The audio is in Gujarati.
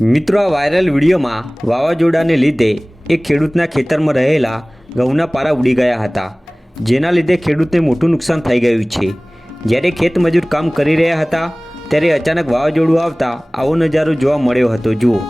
મિત્રો, આ વાયરલ વિડીયોમાં વાવાઝોડાને લીધે એક ખેડૂતના ખેતરમાં રહેલા ઘઉંના પારા ઉડી ગયા હતા, જેના લીધે ખેડૂતને મોટું નુકસાન થઈ ગયું છે। જ્યારે ખેતમજૂર કામ કરી રહ્યા હતા ત્યારે અચાનક વાવાઝોડું આવતા આવો નજારો જોવા મળ્યો હતો। જુઓ।